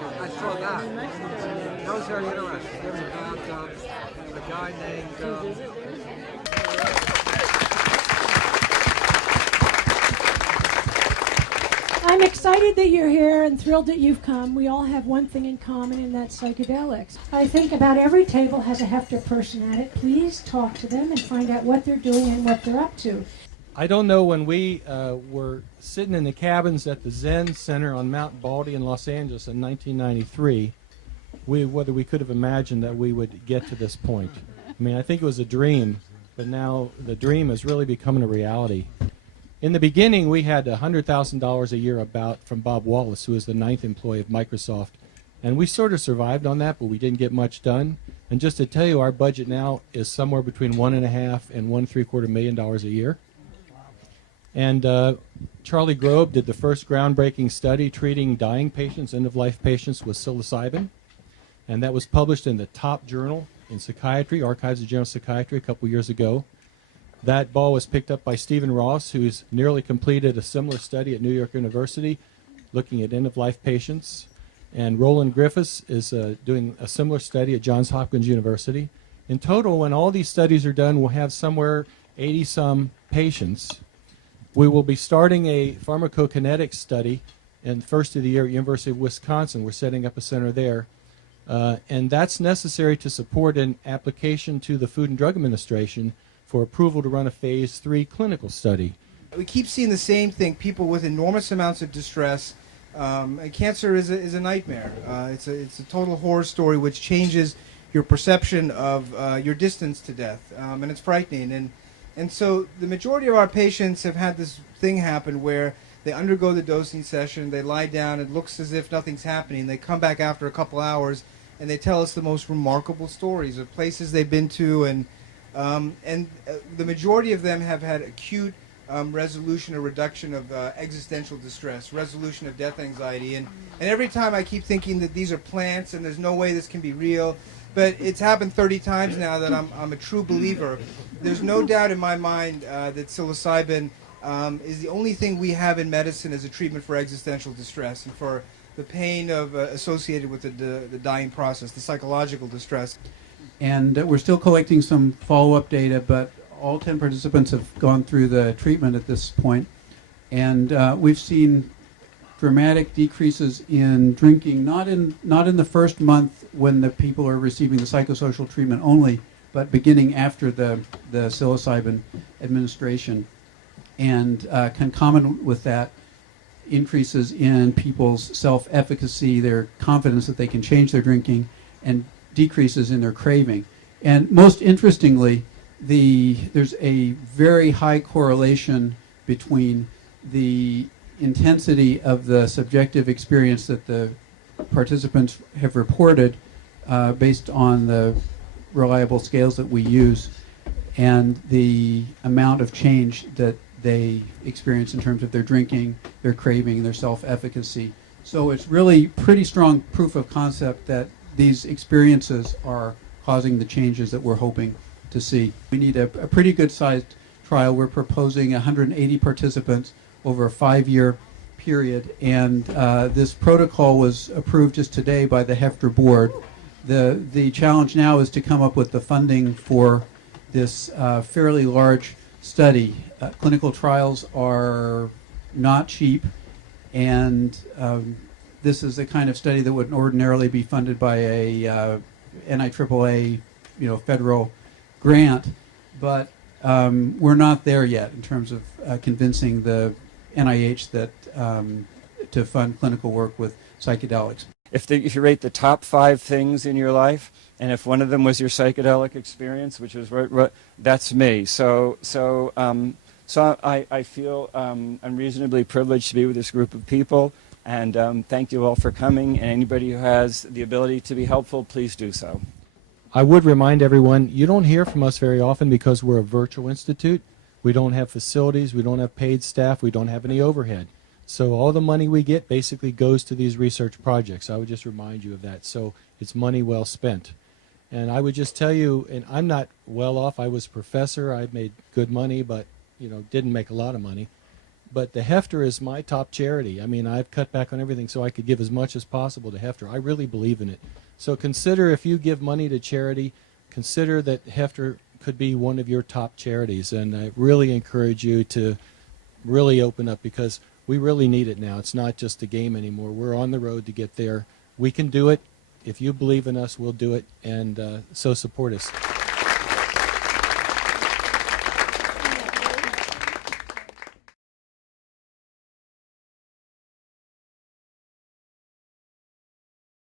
I saw that. That was very interesting. It was about a guy named... I'm excited that you're here and thrilled that you've come. We all have one thing in common, and that's psychedelics. I think about every table has a Heffter person at it. Please talk to them and find out what they're doing and what they're up to. I don't know when we were sitting in the cabins at the Zen Center on Mount Baldy in Los Angeles in 1993, whether we could have imagined that we would get to this point. I mean, I think it was a dream, but now the dream is really becoming a reality. In the beginning, we had $100,000 a year from Bob Wallace, who was the 9th employee of Microsoft. And we sort of survived on that, but we didn't get much done. And just to tell you, our budget now is somewhere between $1.5 and $1.75 million a year. And Charlie Grove did the first groundbreaking study treating dying patients, end-of-life patients, with psilocybin. And that was published in the top journal in psychiatry, Archives of General Psychiatry, a couple years ago. That ball was picked up by Stephen Ross, who's nearly completed a similar study at New York University, looking at end-of-life patients. And Roland Griffiths is doing a similar study at Johns Hopkins University. In total, when all these studies are done, we'll have somewhere 80-some patients. We will be starting a pharmacokinetics study in the first of the year at University of Wisconsin. We're setting up a center there. And that's necessary to support an application to the Food and Drug Administration for approval to run a phase 3 clinical study. We keep seeing the same thing, people with enormous amounts of distress. Cancer is a nightmare. It's a total horror story which changes your perception of your distance to death, and it's frightening. And so the majority of our patients have had this thing happen where they undergo the dosing session, they lie down, it looks as if nothing's happening. They come back after a couple hours and they tell us the most remarkable stories of places they've been to, and the majority of them have had acute resolution or reduction of existential distress, resolution of death anxiety. And every time I keep thinking that these are plants and there's no way this can be real, but it's happened 30 times now that I'm a true believer. There's no doubt in my mind that psilocybin is the only thing we have in medicine as a treatment for existential distress and for the pain associated with the dying process, the psychological distress. And we're still collecting some follow-up data, but all 10 participants have gone through the treatment at this point. And we've seen dramatic decreases in drinking, not in the first month when the people are receiving the psychosocial treatment only, but beginning after the psilocybin administration. And concomitant with that, increases in people's self-efficacy, their confidence that they can change their drinking, and decreases in their craving. And most interestingly, there's a very high correlation between the intensity of the subjective experience that the participants have reported based on the reliable scales that we use and the amount of change that they experience in terms of their drinking, their craving, their self-efficacy. So it's really pretty strong proof of concept that these experiences are causing the changes that we're hoping to see. We need a pretty good-sized trial. We're proposing 180 participants over a 5-year period, and this protocol was approved just today by the Heffter board. The challenge now is to come up with the funding for this fairly large study. Clinical trials are not cheap, and this is the kind of study that would ordinarily be funded by a NIAAA, federal grant, but we're not there yet in terms of convincing the NIH that to fund clinical work with psychedelics. If you rate the top 5 things in your life, and if one of them was your psychedelic experience, which was that's me. So I feel I'm reasonably privileged to be with this group of people. And thank you all for coming, and anybody who has the ability to be helpful, please do so. I would remind everyone, you don't hear from us very often because we're a virtual institute. We don't have facilities, we don't have paid staff, we don't have any overhead. So all the money we get basically goes to these research projects. I would just remind you of that. So it's money well spent. And I would just tell you, and I'm not well off, I was a professor, I made good money, but didn't make a lot of money. But the Heffter is my top charity. I mean, I've cut back on everything so I could give as much as possible to Heffter. I really believe in it. So consider, if you give money to charity, consider that Heffter could be one of your top charities. And I really encourage you to really open up, because we really need it now. It's not just a game anymore. We're on the road to get there. We can do it. If you believe in us, we'll do it. And so support us.